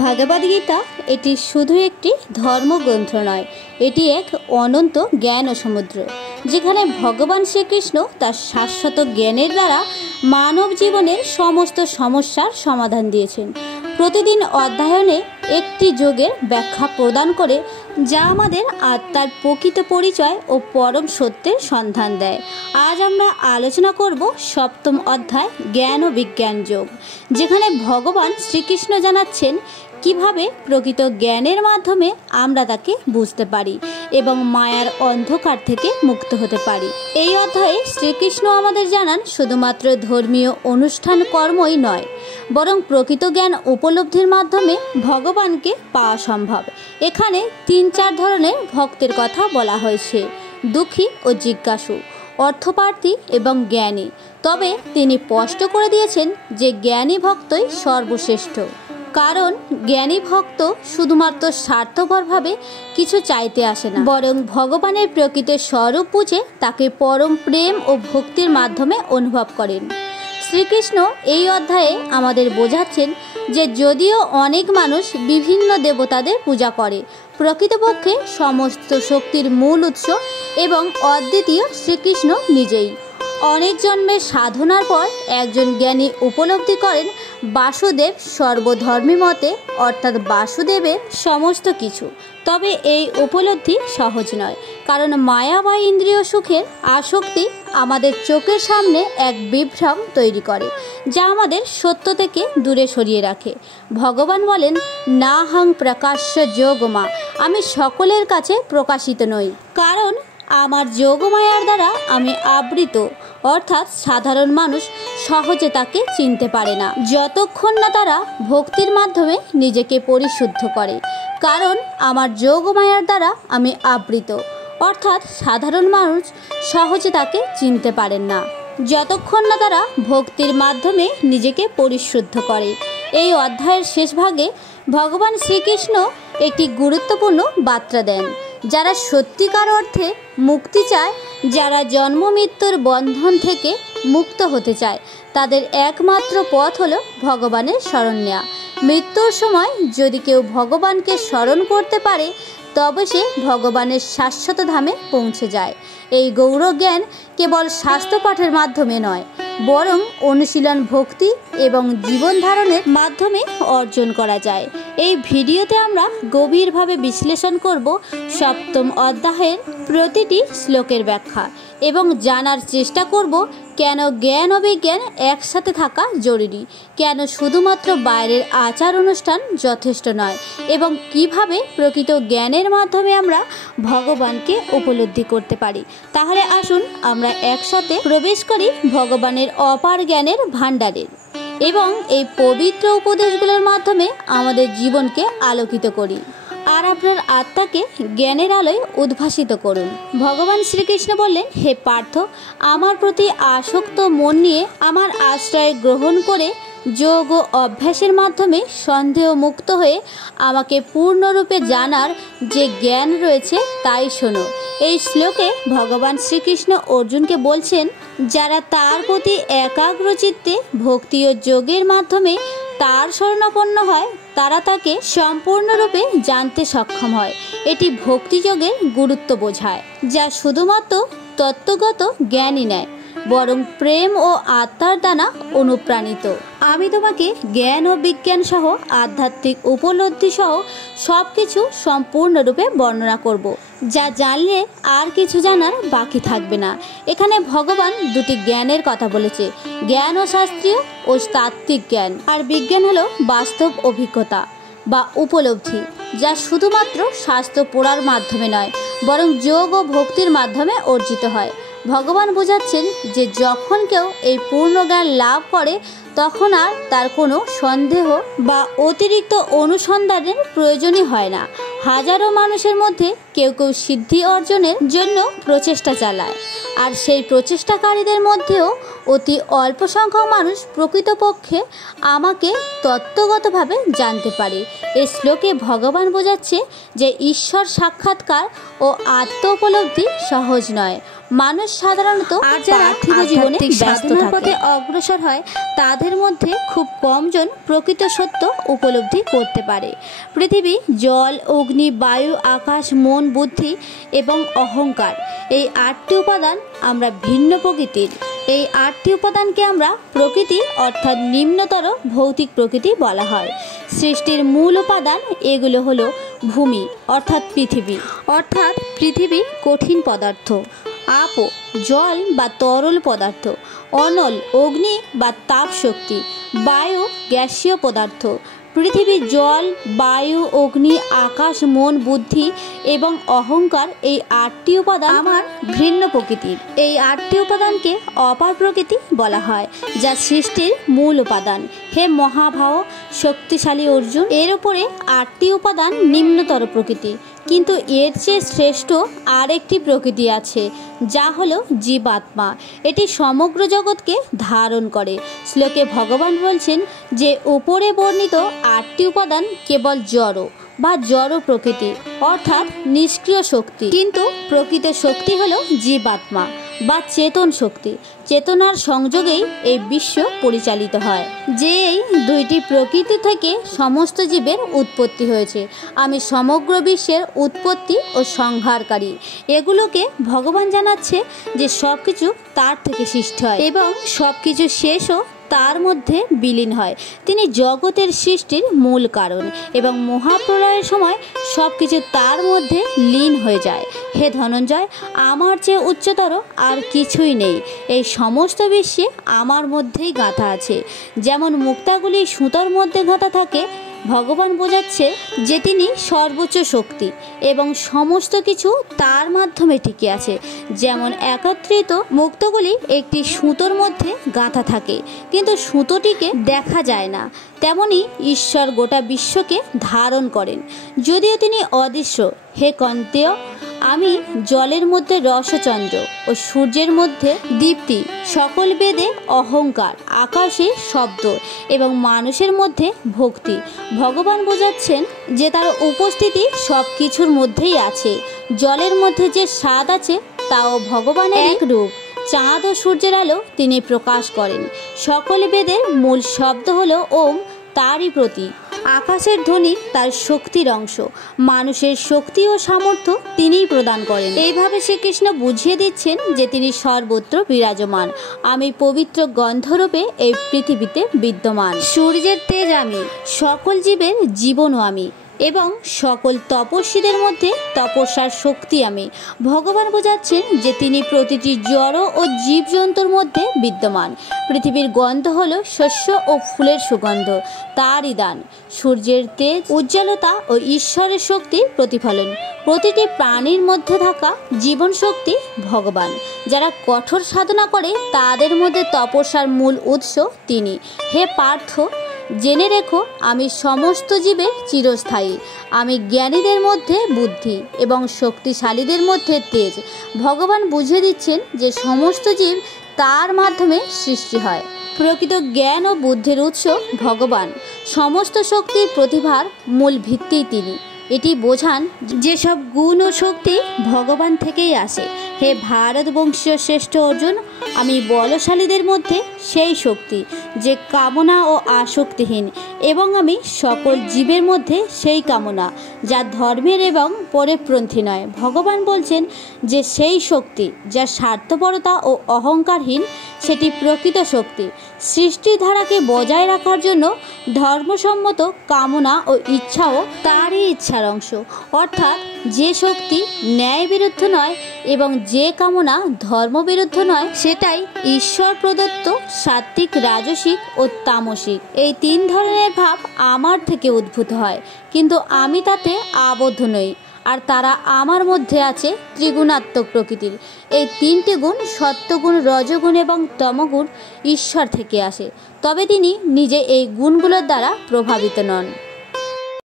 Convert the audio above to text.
ভগবদ্গীতা এটি শুধু একটি ধর্মগ্রন্থ নয়, এটি এক অনন্ত জ্ঞান ও সমুদ্র, যেখানে ভগবান শ্রীকৃষ্ণ তার শাশ্বত জ্ঞানের দ্বারা মানব জীবনের সমস্ত সমস্যার সমাধান দিয়েছেন। প্রতিদিন অধ্যয়নে একটি যোগের ব্যাখ্যা প্রদান করে, যা আমাদের আত্মার প্রকৃত পরিচয় ও পরম সত্যের সন্ধান দেয়। আজ আমরা আলোচনা করব সপ্তম অধ্যায় জ্ঞান ও বিজ্ঞান যোগ, যেখানে ভগবান শ্রীকৃষ্ণ জানাচ্ছেন কিভাবে প্রকৃত জ্ঞানের মাধ্যমে আমরা তাকে বুঝতে পারি এবং মায়ার অন্ধকার থেকে মুক্ত হতে পারি। এই অধ্যায়ে শ্রীকৃষ্ণ আমাদের জানান শুধুমাত্র ধর্মীয় অনুষ্ঠান কর্মই নয়, বরং প্রকৃত জ্ঞান উপলব্ধির মাধ্যমে ভগবানকে পাওয়া সম্ভব। এখানে 3-4 ধরনের ভক্তের কথা বলা হয়েছে: দুঃখী ও জিজ্ঞাসু, অর্থপ্রার্থী এবং জ্ঞানী। তবে তিনি স্পষ্ট করে দিয়েছেন যে জ্ঞানী ভক্তই সর্বশ্রেষ্ঠ, কারণ জ্ঞানী ভক্ত শুধুমাত্র স্বার্থপরভাবে কিছু চাইতে আসে না, বরং ভগবানের প্রকৃত স্বরূপ বুঝে তাকে পরম প্রেম ও ভক্তির মাধ্যমে অনুভব করেন। শ্রীকৃষ্ণ এই অধ্যায়ে আমাদের বোঝাচ্ছেন যে যদিও অনেক মানুষ বিভিন্ন দেবতাদের পূজা করে, প্রকৃতপক্ষে সমস্ত শক্তির মূল উৎস এবং অদ্বিতীয় শ্রীকৃষ্ণ নিজেই। অনেক জন্মের সাধনার পর একজন জ্ঞানী উপলব্ধি করেন বাসুদেব সর্বধর্মী মতে, অর্থাৎ বাসুদেবের সমস্ত কিছু। তবে এই উপলব্ধি সহজ নয়, কারণ মায়া বা ইন্দ্রিয় সুখের আসক্তি আমাদের চোখের সামনে এক বিভ্রম তৈরি করে, যা আমাদের সত্য থেকে দূরে সরিয়ে রাখে। ভগবান বলেন, না হং প্রকাশ্য যোগমা, আমি সকলের কাছে প্রকাশিত নই, কারণ আমার যোগমায়ার দ্বারা আমি আবৃত, অর্থাৎ সাধারণ মানুষ সহজে তাকে চিনতে পারে না যতক্ষণ না তারা ভক্তির মাধ্যমে নিজেকে পরিশুদ্ধ করে। কারণ আমার যোগমায়ার দ্বারা আমি আবৃত, অর্থাৎ সাধারণ মানুষ সহজে তাকে চিনতে পারেন না যতক্ষণ না তারা ভক্তির মাধ্যমে নিজেকে পরিশুদ্ধ করে। এই অধ্যায়ের শেষ ভাগে ভগবান শ্রীকৃষ্ণ একটি গুরুত্বপূর্ণ বার্তা দেন: যারা সত্যিকার অর্থে মুক্তি চায়, যারা জন্ম মৃত্যুর বন্ধন থেকে মুক্ত হতে চায়, তাদের একমাত্র পথ হলো ভগবানের শরণ নেওয়া। মৃত্যুর সময় যদি কেউ ভগবানকে স্মরণ করতে পারে, তবে সে ভগবানের শাশ্বত ধামে পৌঁছে যায়। এই গৌর জ্ঞান কেবল শাস্ত্র পাঠের মাধ্যমে নয়, বরং অনুশীলন, ভক্তি এবং জীবন ধারণের মাধ্যমে অর্জন করা যায়। এই ভিডিওতে আমরা গভীরভাবে বিশ্লেষণ করব সপ্তম অধ্যায়ের প্রতিটি শ্লোকের ব্যাখ্যা এবং জানার চেষ্টা করব কেন জ্ঞান ও বিজ্ঞান একসাথে থাকা জরুরি, কেন শুধুমাত্র বাইরের আচার অনুষ্ঠান যথেষ্ট নয়, এবং কিভাবে প্রকৃত জ্ঞানের মাধ্যমে আমরা ভগবানকে উপলব্ধি করতে পারি। তাহলে আসুন আমরা একসাথে প্রবেশ করি ভগবানের অপার জ্ঞানের ভাণ্ডারে এবং এই পবিত্র উপদেশগুলোর মাধ্যমে আমাদের জীবনকে আলোকিত করি আর আপনার আত্মাকে জ্ঞানের আলোয় উদ্ভাসিত করুন। ভগবান শ্রীকৃষ্ণ বললেন, হে পার্থ, আমার প্রতি আসক্ত মন নিয়ে আমার আশ্রয় গ্রহণ করে যোগ ও অভ্যাসের মাধ্যমে সন্দেহ মুক্ত হয়ে আমাকে পূর্ণরূপে জানার যে জ্ঞান রয়েছে তাই শোনো। এই শ্লোকে ভগবান শ্রীকৃষ্ণ অর্জুনকে বলছেন, যারা তার প্রতি একাগ্রচিত্তে ভক্তি ও যোগের মাধ্যমে তার শরণাপন্ন হয়, তারা তাকে সম্পূর্ণরূপে জানতে সক্ষম হয়। এটি ভক্তিযোগের গুরুত্ব বোঝায়, যা শুধুমাত্র তত্ত্বগত জ্ঞানই নয়, বরং প্রেম ও আত্মার দ্বারা অনুপ্রাণিত। আমি তোমাকে জ্ঞান ও বিজ্ঞান সহ আধ্যাত্মিক উপলব্ধি সহ সব কিছু সম্পূর্ণরূপে বর্ণনা করব, যা জানলে আর কিছু জানার বাকি থাকবে না। এখানে ভগবান দুটি জ্ঞানের কথা বলেছে: জ্ঞান ও শাস্ত্রীয় ও তাত্ত্বিক জ্ঞান, আর বিজ্ঞান হলো বাস্তব অভিজ্ঞতা বা উপলব্ধি, যা শুধুমাত্র শাস্ত্র পড়ার মাধ্যমে নয়, বরং যোগ ও ভক্তির মাধ্যমে অর্জিত হয়। ভগবান বোঝাচ্ছেন যে যখন কেউ এই পূর্ণ জ্ঞান লাভ করে, তখন আর তার কোনো সন্দেহ বা অতিরিক্ত অনুসন্ধানের প্রয়োজনই হয় না। হাজারো মানুষের মধ্যে কেউ কেউ সিদ্ধি অর্জনের জন্য প্রচেষ্টা চালায়, আর সেই প্রচেষ্টাকারীদের মধ্যেও অতি অল্প সংখ্যক মানুষ প্রকৃতপক্ষে আমাকে তত্ত্বগতভাবে জানতে পারে। এই শ্লোকে ভগবান বোঝাচ্ছে যে ঈশ্বর সাক্ষাৎকার ও আত্ম উপলব্ধি সহজ নয়, মানুষ সাধারণত পার্থিব জীবনে সাধনার পথে অগ্রসর হয় তাদের মধ্যে খুব কমজন প্রকৃত সত্য উপলব্ধি করতে পারে। পৃথিবী, জল, অগ্নি, বায়ু, আকাশ, মন, বুদ্ধি এবং অহংকার, এই 8টি উপাদান আমরা ভিন্ন প্রকৃতির। এই 8টি উপাদানকে আমরা প্রকৃতি অর্থাৎ নিম্নতর ভৌতিক প্রকৃতি বলা হয়। সৃষ্টির মূল উপাদান এগুলো হলো ভূমি অর্থাৎ পৃথিবী কঠিন পদার্থ, আপ জল বা তরল পদার্থ, অনল অগ্নি বা তাপ শক্তি, বায়ু গ্যাসীয় পদার্থ। পৃথিবী, জল, বায়ু, অগ্নি, আকাশ, মন, বুদ্ধি এবং অহংকার, এই 8টি উপাদান আমার ভিন্ন প্রকৃতির। এই 8টি উপাদানকে অপার প্রকৃতি বলা হয়, যা সৃষ্টির মূল উপাদান। হে মহাভাব শক্তিশালী অর্জুন, এর উপরে 8টি উপাদান নিম্নতর প্রকৃতি, কিন্তু এর চেয়ে শ্রেষ্ঠ আরেকটি প্রকৃতি আছে, যা হলো জীবাত্মা। এটি সমগ্র জগৎকে ধারণ করে। শ্লোকে ভগবান বলছেন যে উপরে বর্ণিত 8টি উপাদান কেবল জড় বা জড় প্রকৃতি অর্থাৎ নিষ্ক্রিয় শক্তি, কিন্তু প্রকৃত শক্তি হলো জীবাত্মা বা চেতন শক্তি। চেতনার সংযোগেই এই বিশ্ব পরিচালিত হয়। যে এই 2টি প্রকৃতি থেকে সমস্ত জীবের উৎপত্তি হয়েছে। আমি সমগ্র বিশ্বের উৎপত্তি ও সংহারকারী। এগুলোকে ভগবান জানাচ্ছে যে সব কিছু তার থেকে সৃষ্টি হয় এবং সব কিছু শেষও তার মধ্যে বিলীন হয়। তিনি জগতের সৃষ্টির মূল কারণ এবং মহাপ্রলয়ের সময় সব কিছু তার মধ্যে লীন হয়ে যায়। হে ধনঞ্জয়, আমার চেয়ে উচ্চতর আর কিছুই নেই। এই সমস্ত বিশ্বে আমার মধ্যেই গাঁথা আছে। যেমন মুক্তাগুলি সুতোর মধ্যে গাঁথা থাকে, ভগবান বোঝাচ্ছে যে তিনি সর্বোচ্চ শক্তি এবং সমস্ত কিছু তার মাধ্যমে টিকে আছে। যেমন একত্রিত মুক্তগুলি একটি সুতোর মধ্যে গাঁথা থাকে, কিন্তু সুতোটিকে দেখা যায় না, তেমনি ঈশ্বর গোটা বিশ্বকে ধারণ করেন, যদিও তিনি অদৃশ্য। হে কন্তেয়, আমি জলের মধ্যে রসচন্দ্র ও সূর্যের মধ্যে দীপ্তি, সকল বেদে অহংকার, আকাশে শব্দ এবং মানুষের মধ্যে ভক্তি। ভগবান বোঝাচ্ছেন যে তার উপস্থিতি সব কিছুর মধ্যেই আছে। জলের মধ্যে যে স্বাদ আছে তাও ভগবানের এক রূপ। চাঁদ ও সূর্যের আলো তিনি প্রকাশ করেন। সকল বেদের মূল শব্দ হলো ওম, তারই প্রতীক। আকাশের ধ্বনি তার শক্তির অংশ। মানুষের শক্তি ও সামর্থ্য তিনিই প্রদান করেন। এইভাবে শ্রীকৃষ্ণ বুঝিয়ে দিচ্ছেন যে তিনি সর্বত্র বিরাজমান। আমি পবিত্র গন্ধরূপে এই পৃথিবীতে বিদ্যমান। সূর্যের তেজ আমি, সকল জীবের জীবনও আমি এবং সকল তপস্বীদের মধ্যে তপস্যার শক্তি আমি। ভগবান বোঝাচ্ছেন যে তিনি প্রতিটি জড় ও জীবজন্তুর মধ্যে বিদ্যমান। পৃথিবীর গন্ধ হলো শস্য ও ফুলের সুগন্ধ, তারই দান। সূর্যের তেজ উজ্জ্বলতা ও ঈশ্বরের শক্তির প্রতিফলন। প্রতিটি প্রাণীর মধ্যে থাকা জীবন শক্তি ভগবান। যারা কঠোর সাধনা করে তাদের মধ্যে তপস্যার মূল উৎস তিনি। হে পার্থ, জেনে রেখো আমি সমস্ত জীবের চিরস্থায়ী। আমি জ্ঞানীদের মধ্যে বুদ্ধি এবং শক্তিশালীদের মধ্যে তেজ। ভগবান বুঝিয়ে দিচ্ছেন যে সমস্ত জীব তার মাধ্যমে সৃষ্টি হয়। প্রকৃত জ্ঞান ও বুদ্ধির উৎস ভগবান। সমস্ত শক্তির প্রতিভার মূল ভিত্তি তিনি। এটি বোঝান যে সব গুণ ও শক্তি ভগবান থেকেই আসে। হে ভারতবংশীয় শ্রেষ্ঠ অর্জুন, আমি বলশালীদের মধ্যে সেই শক্তি যে কামনা ও আসক্তিহীন, এবং আমি সকল জীবের মধ্যে সেই কামনা যা ধর্মের এবং পরিপন্থী নয়। ভগবান বলছেন যে সেই শক্তি যা স্বার্থপরতা ও অহংকারহীন, সেটি প্রকৃত শক্তি। সৃষ্টির ধারাকে বজায় রাখার জন্য ধর্মসম্মত কামনা ও ইচ্ছাও তারই ইচ্ছার অংশ। অর্থাৎ যে শক্তি ন্যায় বিরুদ্ধ নয় এবং যে কামনা ধর্মবিরুদ্ধ নয়, সেটাই ঈশ্বর প্রদত্ত সাত্ত্বিক, রাজসিক ও তামসিক। এই 3 ধরনের ভাব আমার থেকে উদ্ভূত হয়, কিন্তু আমি তাতে আবদ্ধ নই, আর তারা আমার মধ্যে আছে ত্রিগুণাত্মক প্রকৃতির। এই 3টি গুণ, সত্যগুণ, রজগুণ এবং তমগুণ, ঈশ্বর থেকে আসে, তবে তিনি নিজে এই গুণগুলোর দ্বারা প্রভাবিত নন।